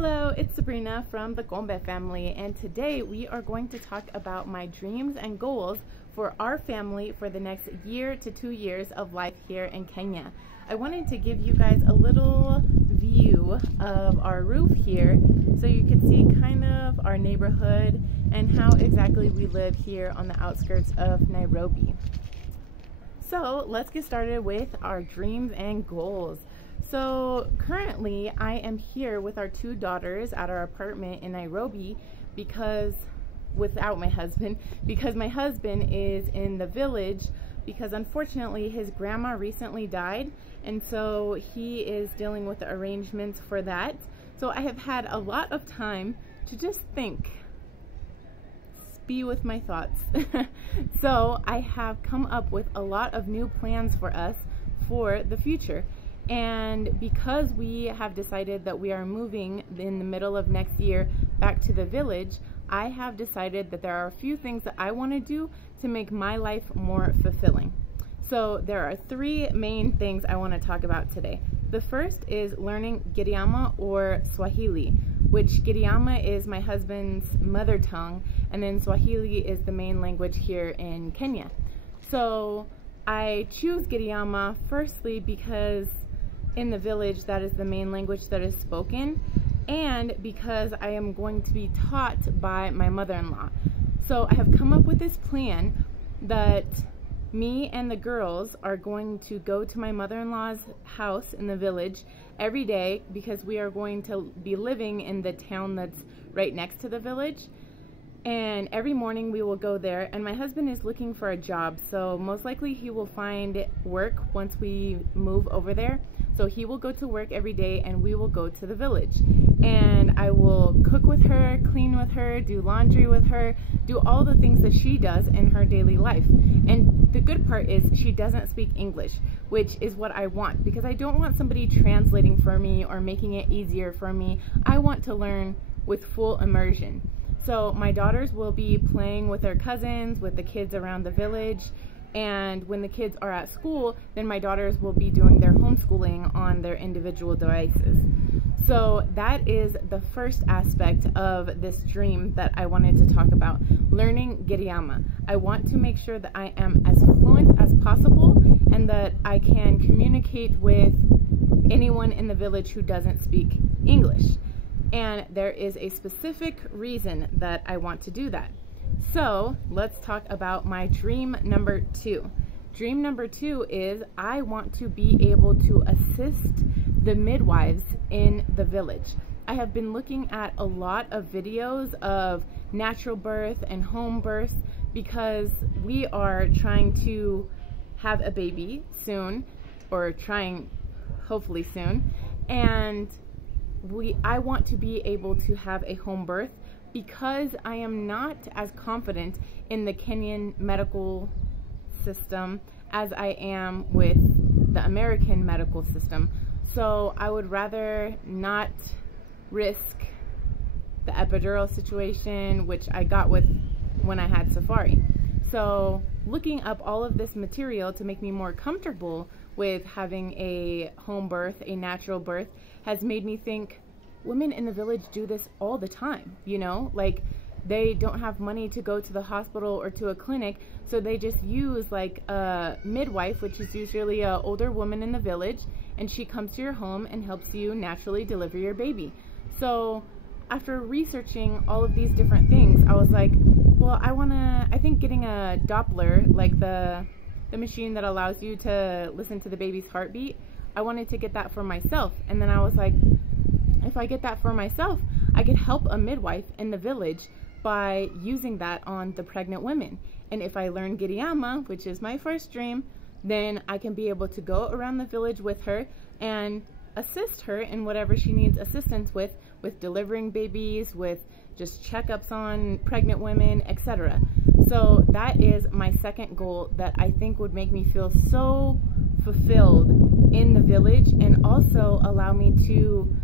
Hello, it's Sabrina from the Gombe family, and today we are going to talk about my dreams and goals for our family for the next year to 2 years of life here in Kenya. I wanted to give you guys a little view of our roof here so you could see kind of our neighborhood and how exactly we live here on the outskirts of Nairobi. So let's get started with our dreams and goals. So currently I am here with our 2 daughters at our apartment in Nairobi without my husband, because my husband is in the village because unfortunately his grandma recently died, and so he is dealing with the arrangements for that. So I have had a lot of time to just think, be with my thoughts. So I have come up with a lot of new plans for us for the future. And because we have decided that we are moving in the middle of next year back to the village, I have decided that there are a few things that I want to do to make my life more fulfilling. So there are 3 main things I want to talk about today. The first is learning Giriama or Swahili, which Giriama is my husband's mother tongue, and then Swahili is the main language here in Kenya. So I choose Giriama firstly because in the village that is the main language that is spoken, and because I am going to be taught by my mother-in-law. So I have come up with this plan that me and the girls are going to go to my mother-in-law's house in the village every day, because we are going to be living in the town that's right next to the village. And every morning we will go there, and my husband is looking for a job, so most likely he will find work once we move over there. So he will go to work every day and we will go to the village, and I will cook with her, clean with her, do laundry with her, do all the things that she does in her daily life. And the good part is she doesn't speak English, which is what I want, because I don't want somebody translating for me or making it easier for me. I want to learn with full immersion. So my daughters will be playing with their cousins, with the kids around the village, and when the kids are at school, then my daughters will be doing their homeschooling on their individual devices. So that is the first aspect of this dream that I wanted to talk about, learning Giriama. I want to make sure that I am as fluent as possible and that I can communicate with anyone in the village who doesn't speak English. And there is a specific reason that I want to do that. So let's talk about my dream number 2. Dream number 2 is I want to be able to assist the midwives in the village. I have been looking at a lot of videos of natural birth and home birth because we are trying to have a baby soon, or trying hopefully soon, and I want to be able to have a home birth because I am not as confident in the Kenyan medical system as I am with the American medical system. So I would rather not risk the epidural situation, which I got with when I had Safari. So looking up all of this material to make me more comfortable with having a home birth, a natural birth, has made me think women in the village do this all the time, you know, like they don't have money to go to the hospital or to a clinic, so they just use like a midwife, which is usually an older woman in the village, and she comes to your home and helps you naturally deliver your baby. So after researching all of these different things, I was like, well, I think getting a Doppler, like the machine that allows you to listen to the baby's heartbeat, I wanted to get that for myself. And then I was like, if I get that for myself, I could help a midwife in the village by using that on the pregnant women. And if I learn Giriama, which is my first dream, then I can be able to go around the village with her and assist her in whatever she needs assistance with delivering babies, with just checkups on pregnant women, etc. So that is my second goal that I think would make me feel so fulfilled in the village, and also allow me to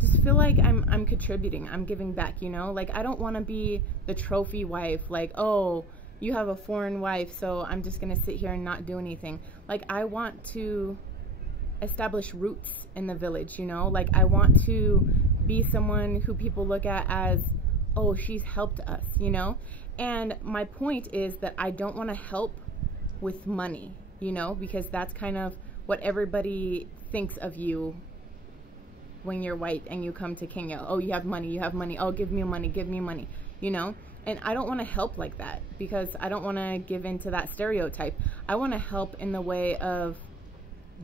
just feel like I'm contributing, I'm giving back, you know? Like I don't want to be the trophy wife, like, oh, you have a foreign wife, so I'm just gonna sit here and not do anything. Like I want to establish roots in the village, you know? Like I want to be someone who people look at as, oh, she's helped us, you know? And my point is that I don't want to help with money, you know, because that's kind of what everybody thinks of you when you're white and you come to Kenya. Oh, you have money, you have money. Oh, give me money, you know? And I don't want to help like that, because I don't want to give into that stereotype. I want to help in the way of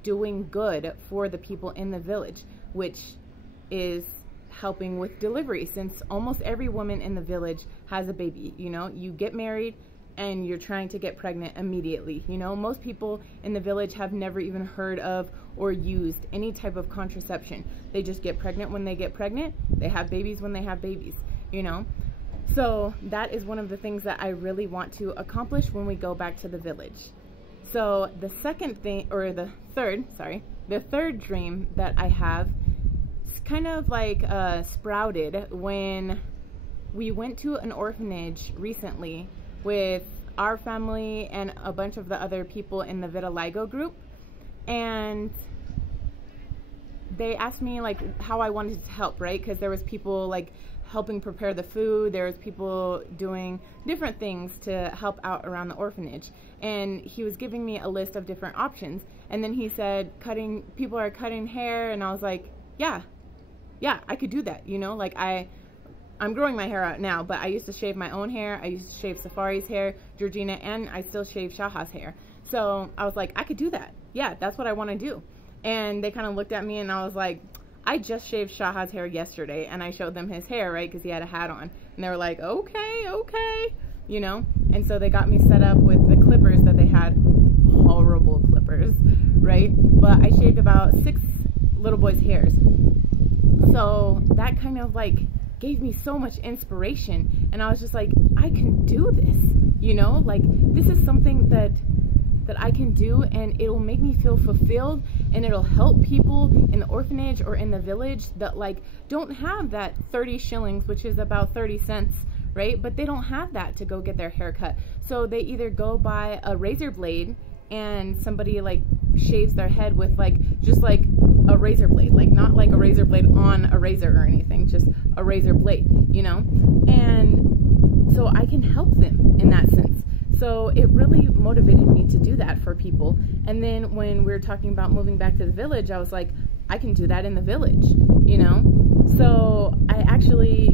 doing good for the people in the village, which is helping with delivery, since almost every woman in the village has a baby. You know, you get married and you're trying to get pregnant immediately. You know, most people in the village have never even heard of or used any type of contraception. They just get pregnant when they get pregnant. They have babies when they have babies, you know. So that is one of the things that I really want to accomplish when we go back to the village. So the third dream that I have kind of like sprouted when we went to an orphanage recently with our family and a bunch of the other people in the Vitiligo group, and they asked me like how I wanted to help, right? Because there was people like helping prepare the food, there was people doing different things to help out around the orphanage, and he was giving me a list of different options, and then he said people are cutting hair, and I was like, yeah, I could do that, you know. Like I'm growing my hair out now, but I used to shave my own hair, I used to shave Safari's hair, Georgina, and I still shave Shaha's hair. So I was like, I could do that. Yeah, that's what I want to do. And they kind of looked at me and I was like, I just shaved Shaha's hair yesterday, and I showed them his hair, right, because he had a hat on, and they were like, okay, you know. And so they got me set up with the clippers that they had, horrible clippers, right? But I shaved about 6 little boys' hairs. So that kind of like gave me so much inspiration, and I was just like, I can do this, you know, like this is something that I can do, and it'll make me feel fulfilled, and it'll help people in the orphanage or in the village that like don't have that 30 shillings, which is about 30 cents, right? But they don't have that to go get their hair cut. So they either go buy a razor blade and somebody like shaves their head with like just like a razor blade, like not like a razor blade on a razor or anything, just a razor blade, you know. And so I can help them in that sense. So it really motivated me to do that for people. And then when we were talking about moving back to the village, I was like, I can do that in the village, you know. So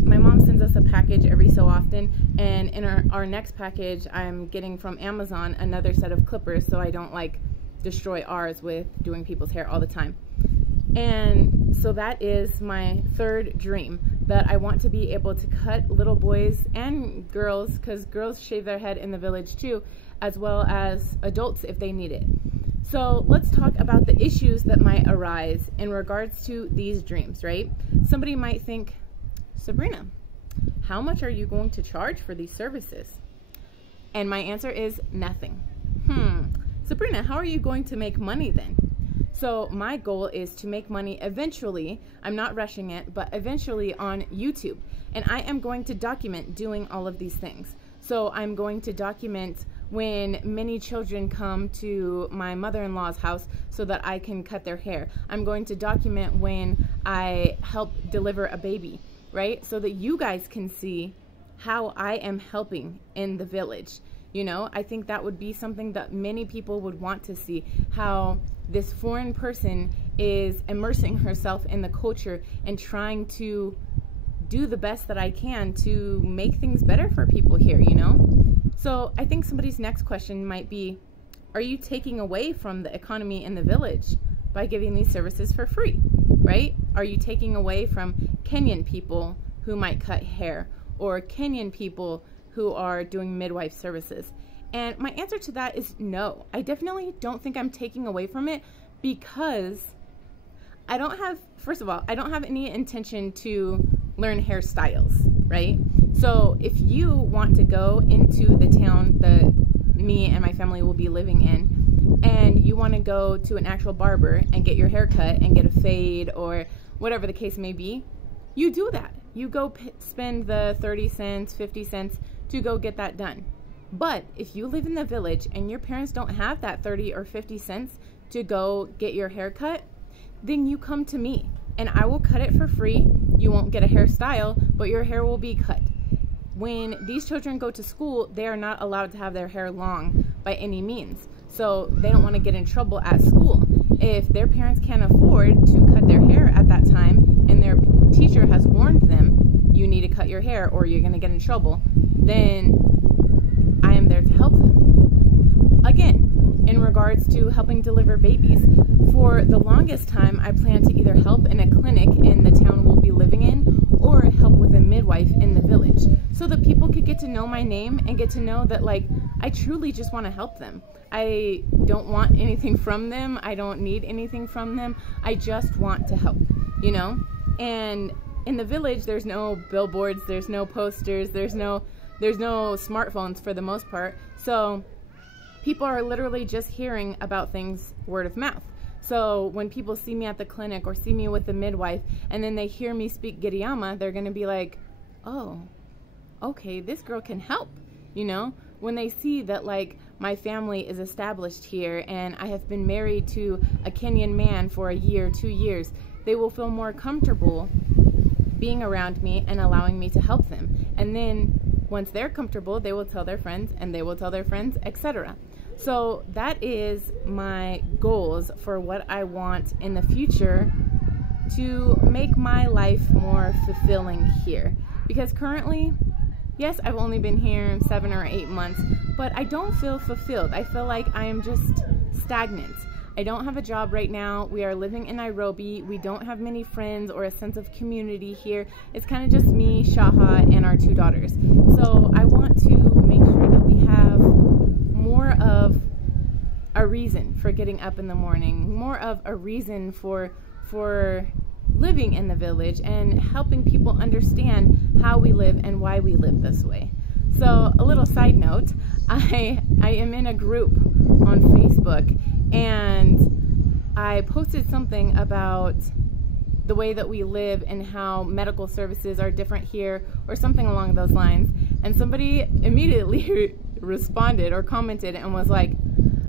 my mom sends us a package every so often, and in our next package I'm getting from Amazon another set of clippers, so I don't like destroy ours with doing people's hair all the time. And so that is my third dream, that I want to be able to cut little boys and girls, because girls shave their head in the village too, as well as adults if they need it. So let's talk about the issues that might arise in regards to these dreams, right? Somebody might think, Sabrina, how much are you going to charge for these services? And my answer is nothing. Sabrina, how are you going to make money then? So my goal is to make money eventually, I'm not rushing it, but eventually on YouTube. And I am going to document doing all of these things. So I'm going to document when many children come to my mother-in-law's house so that I can cut their hair. I'm going to document when I help deliver a baby, right? So that you guys can see how I am helping in the village. You know, I think that would be something that many people would want to see, how this foreign person is immersing herself in the culture and trying to do the best that I can to make things better for people here, you know? So I think somebody's next question might be, are you taking away from the economy in the village by giving these services for free, right? Are you taking away from Kenyan people who might cut hair, or Kenyan people who are doing midwife services? And my answer to that is no. I definitely don't think I'm taking away from it, because I don't have, first of all, I don't have any intention to learn hairstyles, right? So if you want to go into the town that me and my family will be living in, and you want to go to an actual barber and get your hair cut and get a fade or whatever the case may be, you do that. You go spend the 30 cents, 50 cents to go get that done. But if you live in the village and your parents don't have that 30 or 50 cents to go get your hair cut, then you come to me and I will cut it for free you won't get a hairstyle, but your hair will be cut. When these children go to school, they are not allowed to have their hair long by any means. So they don't want to get in trouble at school. If their parents can't afford to cut their hair at that time and their teacher has warned them, you need to cut your hair or you're going to get in trouble, then I am there to help them. Again, in regards to helping deliver babies, for the longest time I plan to either help in a clinic in the town we'll be living in or help with a midwife in the village, so that people could get to know my name and get to know that, like, I truly just want to help them. I don't want anything from them. I don't need anything from them. I just want to help, you know? And in the village, there's no billboards, there's no posters, there's no smartphones for the most part. So people are literally just hearing about things word of mouth. So when people see me at the clinic or see me with the midwife and then they hear me speak Giriama, they're going to be like, oh, okay, this girl can help, you know? When they see that, like, my family is established here and I have been married to a Kenyan man for a year, 2 years, they will feel more comfortable being around me and allowing me to help them. And then once they're comfortable, they will tell their friends and they will tell their friends, etc. So that is my goals for what I want in the future to make my life more fulfilling here. Because currently, yes, I've only been here 7 or 8 months, but I don't feel fulfilled. I feel like I am just stagnant. I don't have a job right now. We are living in Nairobi. We don't have many friends or a sense of community here. It's kind of just me, Shaha, and our 2 daughters. So I want to make sure that we have more of a reason for getting up in the morning, more of a reason for living in the village and helping people understand how we live and why we live this way. So a little side note, I am in a group on Facebook and I posted something about the way that we live and how medical services are different here or something along those lines, and somebody immediately responded or commented and was like,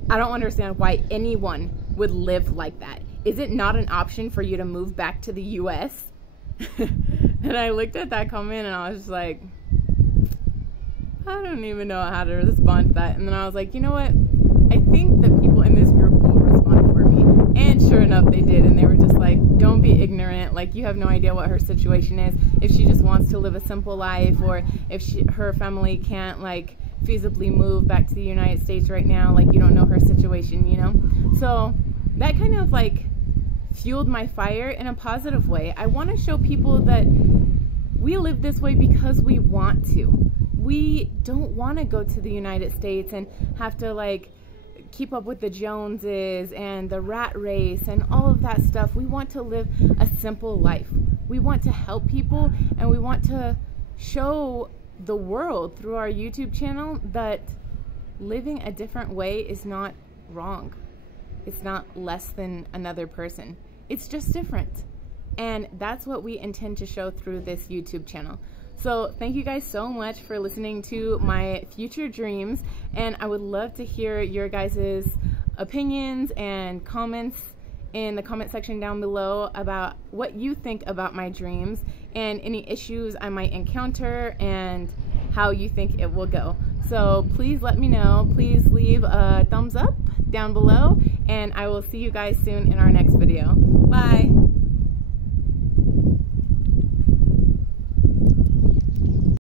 I don't understand why anyone would live like that. Is it not an option for you to move back to the US? And I looked at that comment and I was just like, I don't even know how to respond to that. And then I was like, you know what? I think that people in this group will respond for me. And sure enough, they did. And they were just like, don't be ignorant. Like, you have no idea what her situation is. If she just wants to live a simple life, or if her family can't, like, feasibly move back to the United States right now, like, you don't know her situation, you know? So that kind of, like, fueled my fire in a positive way. I want to show people that we live this way because we want to. We don't want to go to the United States and have to, like, keep up with the Joneses and the rat race and all of that stuff. We want to live a simple life. We want to help people, and we want to show the world through our YouTube channel that living a different way is not wrong. It's not less than another person. It's just different. And that's what we intend to show through this YouTube channel. So thank you guys so much for listening to my future dreams, and I would love to hear your guys' opinions and comments in the comment section down below about what you think about my dreams and any issues I might encounter and how you think it will go. So please let me know. Please leave a thumbs up down below, and I will see you guys soon in our next video. Bye!